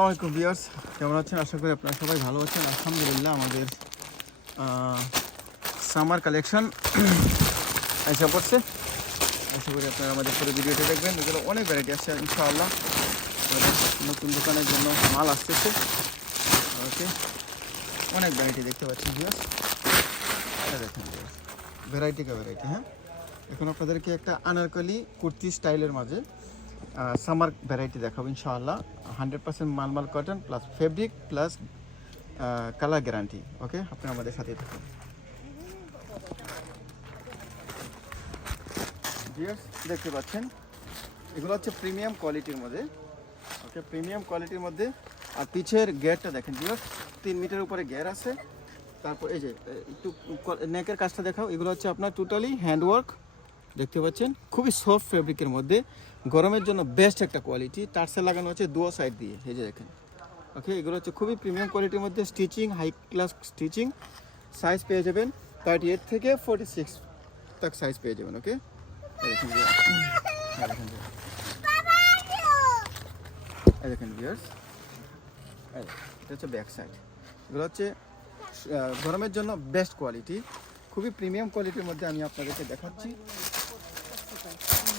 আসসালামাইকুম কেমন আছেন? আশা করি আপনারা সবাই ভালো আছেন। আলহামদুলিল্লাহ আমাদের সামার কালেকশন এসে পড়ছে। আশা করি আপনারা আমাদের পুরো ভিডিওটা দেখবেন। এগুলো অনেক ভ্যারাইটি আছে, ইনশাআল্লাহ। নতুন দোকানের জন্য মাল আসতেছে। ওকে অনেক ভ্যারাইটি দেখতে পাচ্ছি ভিউয়ার্স। দেখেন ভ্যারাইটি কা ভ্যারাইটি হ্যাঁ? এখন আপনাদেরকে একটা আনারকলি কুর্তি স্টাইলের মাঝে সামার ভ্যারাইটি দেখাবো ইনশাআল্লাহ। Hundred percent mulmul cotton plus fabric plus colour guarantee okay আপনি আমাদের সাথে থাকুন। দেখতে পাচ্ছেন? এগুলো হচ্ছে প্রিমিয়াম কোয়ালিটির মধ্যে ওকে প্রিমিয়াম কোয়ালিটির মধ্যে, আর পিছের গিয়ারটা দেখেন ভিউয়ার্স তিন মিটার উপরে গিয়ার আছে। তারপর এই যে একটু নেকের কাজটা দেখাও। এগুলো হচ্ছে আপনার টোটালি হ্যান্ডওয়ার্ক দেখতে পাচ্ছেন? খুবই সফট ফেব্রিকের মধ্যে। গরমের জন্য বেস্ট একটা কোয়ালিটি টার্সেল লাগানো হচ্ছে দুও সাইড দিয়ে। এই যে দেখেন। ওকে এগুলো হচ্ছে খুবই প্রিমিয়াম কোয়ালিটির মধ্যে stitching high class stitching size পেয়ে যাবেন। থার্টি এইট থেকে ফোর্টি সিক্স তাক সাইজ পেয়ে যাবেন ওকে দেখেন এটা হচ্ছে ব্যাক সাইড এগুলো হচ্ছে গরমের জন্য বেস্ট কোয়ালিটি খুবই প্রিমিয়াম কোয়ালিটির মধ্যে আমি আপনাদেরকে দেখাচ্ছি।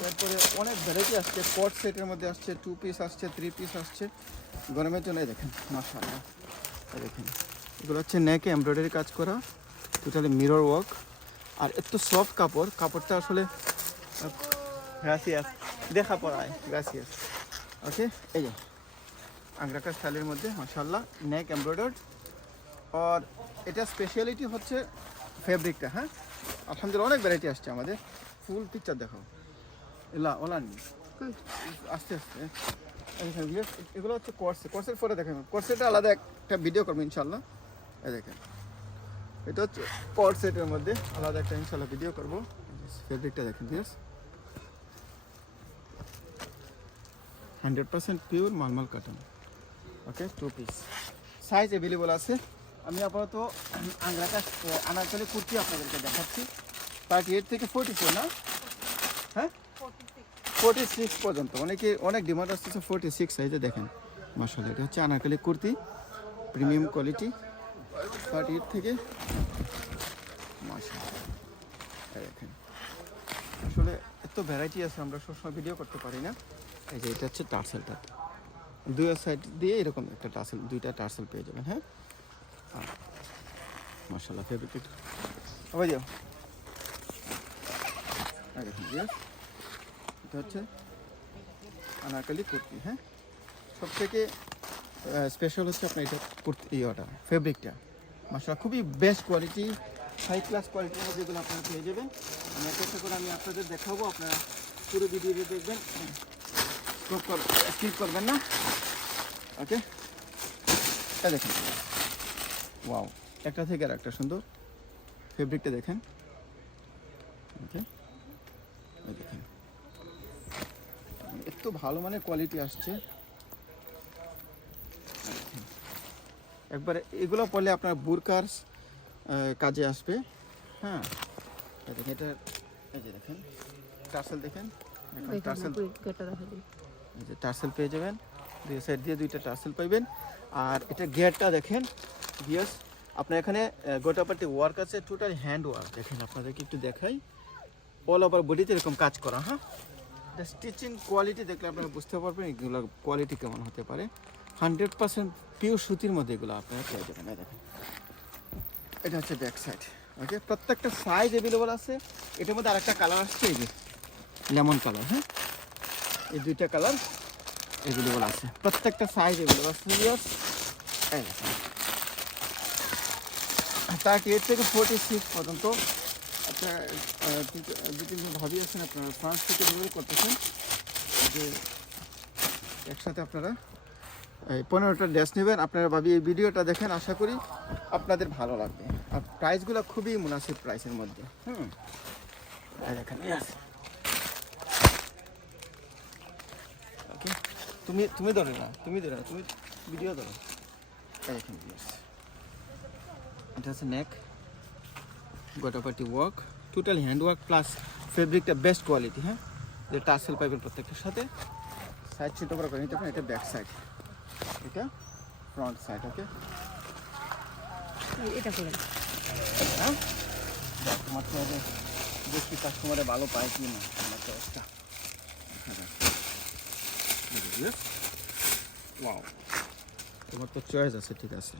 তারপরে অনেক ভ্যারাইটি আসছে কট সেটের মধ্যে আসছে টু পিস আসছে থ্রি পিস আসছে। গরমের জন্য দেখেন, মাশাআল্লাহ। এই দেখেন, এগুলো হচ্ছে নেকে এমব্রয়ডারি কাজ করা টোটালি মিরর ওয়ার্ক আর এত সফট কাপড়, কাপড়টা আসলে গ্রাসিয়াস দেখা পড়ায় গ্রাসিয়াস ওকে এই যে আংরাকা স্টাইলের মধ্যে, মাশাআল্লাহ নেক এমব্রয়ডার্ড আর এটা স্পেশালিটি হচ্ছে ফেব্রিকটা হ্যাঁ? আলহামদুলিল্লাহ, অনেক ভ্যারাইটি আসছে আমাদের। ফুল পিকচার দেখো এলা ওলা নি? আস্তে আস্তে এই এগুলো- হচ্ছে কোর্সে কোর্সের পরে দেখেন। কোর্সেটা আলাদা একটা ভিডিও করব ইনশাল্লাহ এই দেখেন। এটা হচ্ছে কোর্স সেটের মধ্যে আলাদা একটা ইনশাল্লাহ ভিডিও করব। ফেব্রিকটা দেখেন আছে hundred percent pure mulmul cotton okay two piece size available আছে। আমি আপাতত আংরাকা আনারকলি কুর্তি আপনাদেরকে দেখাচ্ছি। থার্টি এইট থেকে ফোর্টি ফোর না? হ্যাঁ? ফোর্টি সিক্স পর্যন্ত অনেকে অনেক ডিমান্ড আসতেছে ফোর্টি সিক্স সাইজে দেখেন। মাসাল এটা হচ্ছে Anarkali kurti, premium quality thirty eight থেকে মাসাল দেখেন। আসলে এত ভ্যারাইটি আছে, আমরা সবসময় ভিডিও করতে পারি না। এই যে এটা হচ্ছে টার্সেলটা দুই সাইড দিয়ে এরকম একটা টার্সেল, দুইটা টার্সেল পেয়ে যাবেন হ্যাঁ? মার্শাল্লাহ ফেব্রিক আবার যাও দেখুন এটা হচ্ছে আনারকালি কুর্তি হ্যাঁ? সব থেকে স্পেশাল হচ্ছে আপনার এটা কুর্তি ইয়েটা ফেব্রিকটা মার্শাল খুবই বেস্ট কোয়ালিটি হাই ক্লাস কোয়ালিটির মধ্যে আপনারা পেয়ে যাবেন। আমি একটা একটা করে আমি আপনাদের দেখাবো, আপনারা পুরো ভিডিওটি দেখবেন। স্কিপ করবেন না? ওকে এটা দেখেন। ওয়াও একটা থেকে আর একটা সুন্দর ফেব্রিকটা দেখেন। ওকে দেখেন। একটু ভালো মানে কোয়ালিটি আসছে। একবারে এগুলো পড়লে আপনার বুরকার কাজে আসবে। হ্যাঁ। দেখেন এটা এই যে দেখেন টার্সেল দেখেন। এখন টার্সেল এই যে টার্সেল পেয়ে যাবেন দুই সাইড দিয়ে দুইটা টার্সেল পাইবেন। আর এটা গিয়ারটা দেখেন গিয়ার্স আপনার এখানে গোটা গোটাপাটি ওয়ার্ক আছে টোটাল হ্যান্ড ওয়ার্ক দেখেন আপনাদেরকে একটু দেখাই। অল ওভার বডিতে এরকম কাজ করা হ্যাঁ? স্টিচিং কোয়ালিটি দেখলে আপনারা বুঝতে পারবেন এগুলো কোয়ালিটি কেমন হতে পারে। হান্ড্রেড পার্সেন্ট পিওর সুতির মধ্যে এগুলো আপনারা পেয়ে যাবেন। দেখেন। এটা হচ্ছে ব্যাক সাইড ওকে প্রত্যেকটা সাইজ অ্যাভেলেবল আছে। এটার মধ্যে আরেকটা কালার আসছে, এই যে লেমন কালার হ্যাঁ? এই দুইটা কালার অ্যাভেলেবল আছে। প্রত্যেকটা সাইজ অ্যাভেলেবল আছে থার্টি এইট থেকে ফোর্টি সিক্স পর্যন্ত আহ, দুটো- ভাবি আছেন আপনারা ফ্রান্স থেকে ডেলিভারি করতেছেন যে একসাথে আপনারা পনেরোটা ড্রেস নেবেন। আপনারা ভাবি এই ভিডিওটা দেখেন আশা করি আপনাদের ভালো লাগবে। আর প্রাইসগুলো খুবই মুনাসিব প্রাইসের মধ্যে। হুম। দেখেন yes। তুমি তুমি ধরে না তুমি ধরে না তুমি ভিডিও ধরো। দেখেন। এটা হচ্ছে neck gota patti work total hand work plus ফেব্রিকটা best quality হ্যাঁ? যে টাসেল পাইবেন প্রত্যেকটার সাথে। সাইড ছোটো করে নিতে পারেন এটা ব্যাক সাইড এটা ফ্রন্ট সাইড ওকে এটা হ্যাঁ? তোমার তো আগে কাস্টমারে ভালো পায় কি না আমার তো একটা। ওয়াও তোমার তো চয়েস আছে ঠিক আছে।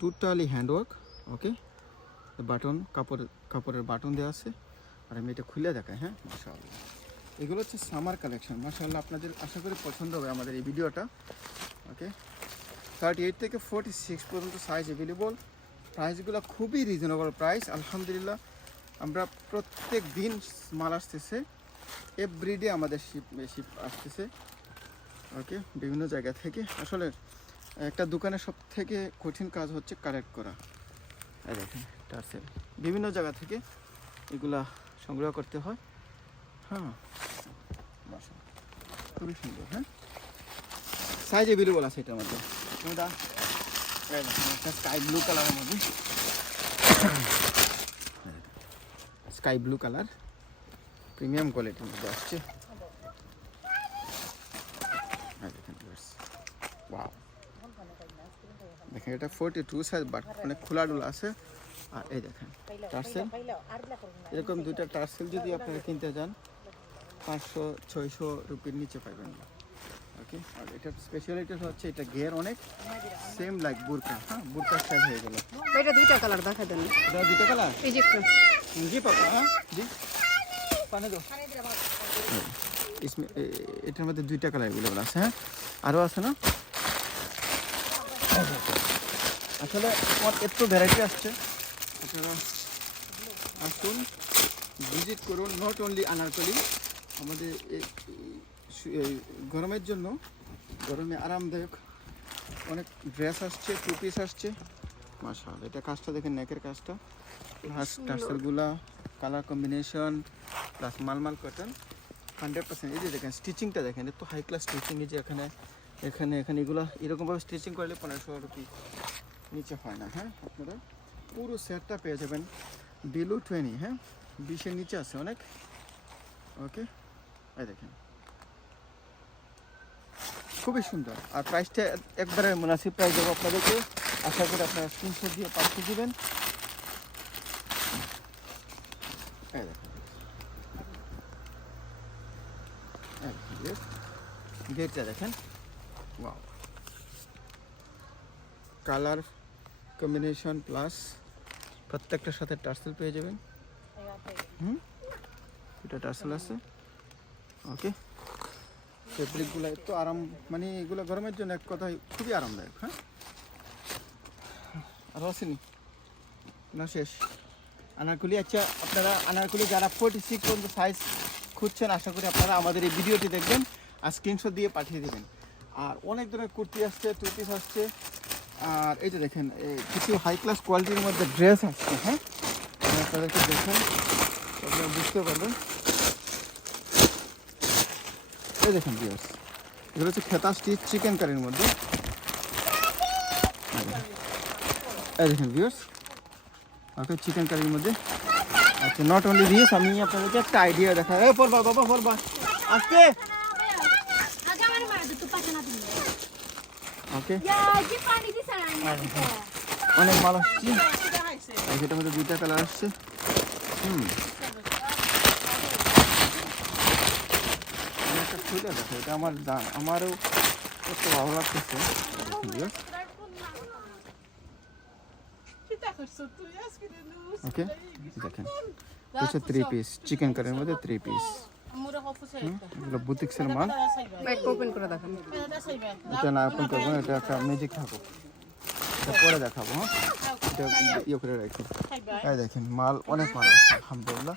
টোটালি হ্যান্ডওয়ার্ক ওকে বাটন কাপড় কাপড়ের বাটন দেওয়া আছে। আর আমি এটা খুলে দেখাই হ্যাঁ? মাশাআল্লাহ। এগুলো হচ্ছে সামার কালেকশন মাশাআল্লাহ, আপনাদের আশা করি পছন্দ হবে আমাদের এই ভিডিওটা। ওকে থার্টি এইট থেকে ফোর্টি সিক্স পর্যন্ত সাইজ অ্যাভেলেবল প্রাইসগুলো খুবই রিজনেবল প্রাইস আলহামদুলিল্লাহ। আমরা প্রত্যেক দিন মাল আসতেছে। এভরিডে আমাদের শিপ শিপ আসতেছে। ওকে বিভিন্ন জায়গা থেকে। আসলে একটা দোকানের সব থেকে কঠিন কাজ হচ্ছে কালেক্ট করা। এই দেখেন টার্সেল বিভিন্ন জায়গা থেকে এগুলা সংগ্রহ করতে হয়। হ্যাঁ। খুবই সুন্দর হ্যাঁ? সাইজ অ্যাভেলেবল আছে এটার মধ্যে। স্কাই ব্লু কালারের মধ্যে। স্কাই ব্লু কালার প্রিমিয়াম কোয়ালিটির মধ্যে আসছে এই দেখেন ওয়াও দেখেন এটা ফোরটি টু সাইজ বাট অনেক খোলাডোলা আছে। আর এই দেখেন টার্সেল। এরকম দুইটা টার্সেল যদি আপনারা কিনতে যান পাঁচশো ছয়শো রুপির নিচে পাইবেন। না ওকে আর এটার স্পেশালিটি হচ্ছে এটা গিয়ার অনেক। সেম লাইক বুরকা হ্যাঁ বুরকা স্টাইল হয়ে গেল। এটা দুইটা কালার দেখা দেন। এটা দুইটা কালার এই যে একটা। জি পাপা হ্যাঁ জি। পানি দাও। এটার মধ্যে দুইটা কালার অ্যাভেলেবল আছে হ্যাঁ। আরও আছে না? আসলে আমার এত ভ্যারাইটি আসছে। আপনারা আসুন ভিজিট করুন নট অনলি আনারকলি আমাদের এই- গরমের জন্য গরমে আরামদায়ক অনেক ড্রেস আসছে টু পিস আসছে। মাশাআল্লাহ এটা কাজটা দেখেন নেকের কাজটা। Plus টার্সেলগুলা colour combination plus mulmul cotton hundred percent এই যে দেখেন স্টিচিংটা দেখেন এত হাই ক্লাস স্টিচিং এই যে এখানে এখানে এখানে এগুলো এরকমভাবে স্টিচিং করলে পনেরোশো রুপি নিচে হয় না হ্যাঁ আপনারা পুরো সেটটা পেয়ে যাবেন। বিলু টোয়েনি হ্যাঁ বিশের নিচে আছে অনেক। ওকে এই দেখেন। খুবই সুন্দর। আর প্রাইসটা একবারে মুনাসিব প্রাইস দেবো আপনাদেরকে। আশা করি আপনারা স্ক্রিনশট দিয়ে পাঠিয়ে দেবেন। দেখেন। গেটটা দেখেন। কালার কম্বিনেশন প্লাস প্রত্যেকটার সাথে টার্সেল পেয়ে যাবেন। হুম? এটা টার্সেল আছে। ওকে ফেব্রিকগুলো এত আরাম মানে এগুলো গরমের জন্য এক কথায় খুবই আরামদায়ক হ্যাঁ? আর আসেনি না শেষ। আনারকুলি আচ্ছা আপনারা আনারকুলি যারা ফোর্টি সিক্স পর্যন্ত সাইজ খুঁজছেন, আশা করি আপনারা আমাদের এই ভিডিওটি দেখবেন, আর স্ক্রিনশট দিয়ে পাঠিয়ে দেবেন। আর অনেক ধরনের কুর্তি আসছে টু পিস আসছে। আর এই যে দেখেন কিছু হাই ক্লাস কোয়ালিটির মধ্যে ড্রেস আসছে হ্যাঁ? আপনাদেরকে দেখেন আপনারা বুঝতে পারবেন। এই দেখেন বিয়ার্স এগুলো হচ্ছে খেতা স্টিচ চিকেন কারির মধ্যে। এই দেখেন। বিয়ার্স ওকে চিকেন কারির মধ্যে। আচ্ছা নট অনলি দিস আমি আপনাদেরকে একটা আইডিয়া দেখা এ পড়বা বাবা পড়বা আজকে ওকে? অনেক মাল আসছে সেটার মধ্যে দুইটা কালার আসছে। হুম। একটা খুলে দেখো এটা আমার আমারও কত ভালো লাগতেছে। ওকে দেখেন। থ্রি পিস চিকেন কারির মধ্যে থ্রি পিস এগুলো বুটিক্সের মাল। বাইক ওপেন করে দেখান। এটা না ওপেন করব এটা একটা ম্যাজিক থাকুক এটা পরে দেখাবো হ্যাঁ? এটা ইয়ে করে রাখি। এই দেখেন মাল অনেক মাল আছে আলহামদুলিল্লাহ।